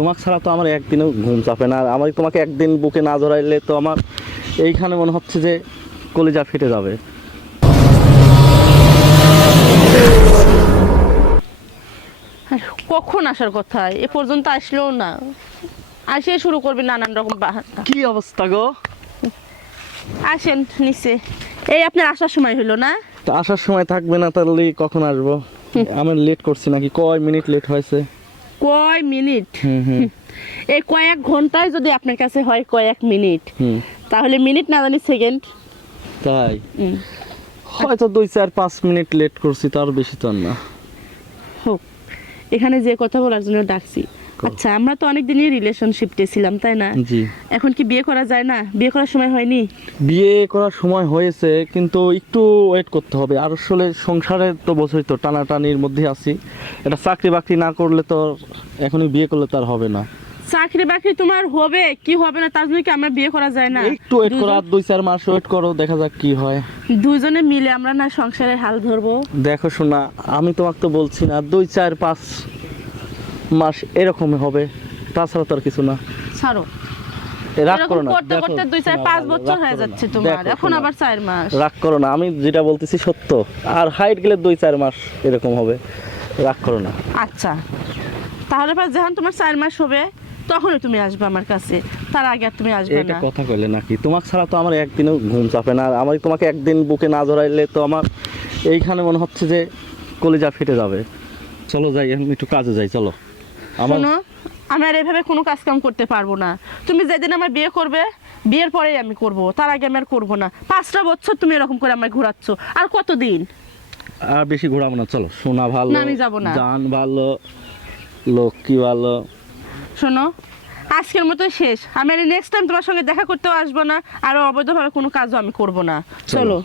তোমাকে ছাড়া তো আমার একদিনও ঘুম চাপে না। আর আমার তোমাকে একদিন বুকে না ধরাইলে তো আমার এইখানে মনে হচ্ছে যে কলিজা ফেটে যাবে। আর কখন আসার কথা? এ পর্যন্ত আসলেও না। আসে শুরু করবে নানান রকম বাহানা। কি অবস্থা গো? আসেন নিচে। এই আপনার আসার সময় হলো না? তা আসার সময় থাকবে না তাহলে কখন আসব? আমি লেট করছি নাকি? কয় মিনিট লেট হয়েছে? কয় মিনিট? এই কয়েক ঘন্টায় যদি আপনার কাছে হয় কয়েক মিনিট তাহলে মিনিট না জানি সেকেন্ড। তাই? হয়তো দুই চার পাঁচ মিনিট লেট করছি তার বেশি তো না। হোক এখানে যে কথা বলার জন্য ডাকছি। আচ্ছা আমরা তো অনেক দিনই রিলেশনশিপে ছিলাম তাই না? জি। এখন কি বিয়ে করা যায় না? বিয়ে করার সময় হয়নি? বিয়ে করার সময় হয়েছে কিন্তু একটু ওয়েট করতে হবে। আর আসলে সংসারে তো বোঝই তো টানাটানির মধ্যে আছি। এটা চাকরি বাকরি না করলে তো এখনই বিয়ে করলে তার হবে না। চাকরি বাকরি তোমার হবে কি হবে না তার জন্য কি আমরা বিয়ে করা যায় না? একটু ওয়েট করো আর দুই চার মাস ওয়েট করো দেখা যাক কি হয়। দুজনে মিলে আমরা না সংসারের হাল ধরবো? দেখো শোনা আমি তোমাকে তো বলছি না দুই চার পাঁচ মাস এরকমই হবে। তাছাড়া তো আর কিছু না। ছাড়ো। রাগ করো না। করতে করতে দুই চার পাঁচ বছর হয়ে যাচ্ছে তোমার। এখন আবার চার মাস। রাগ করো না। আমি যেটা বলতেছি সত্য। আর হাইট গেলে দুই চার মাস এরকম হবে। রাগ করো না। আচ্ছা। তাহলে যখন তোমার চার মাস হবে তখনই তুমি আসবে আমার কাছে। তার আগে আর তুমি আসবে এটা না। কথা কইলে নাকি? তোমাকে ছাড়া তো আমার একদিনও ঘুম চাপে না। আর আমার তোমাকে একদিন বুকে না ধরাইলে তো আমার এইখানে মনে হচ্ছে যে কলিজা ফেটে যাবে। চলো যাই এখন একটু কাজে যাই। চলো। শোনো আমি আর এভাবে কোনো কাজ কাম করতে পারব না। তুমি যেদিন আমার বিয়ে করবে বিয়ের পরেই আমি করব। তার আগে আমি আর করব না। পাঁচটা বছর তুমি এরকম করে আমায় ঘোরাচ্ছ। আর কতদিন? আর বেশি ঘোরাবো না চলো। সোনা ভালো না, আমি যাব না। জান ভালো লক্ষ্মী ভালো। শোনো আজকের মতো শেষ। আমি আর নেক্সট টাইম তোমার সঙ্গে দেখা করতেও আসব না আর অবৈধভাবে কোনো কাজও আমি করব না। চলো।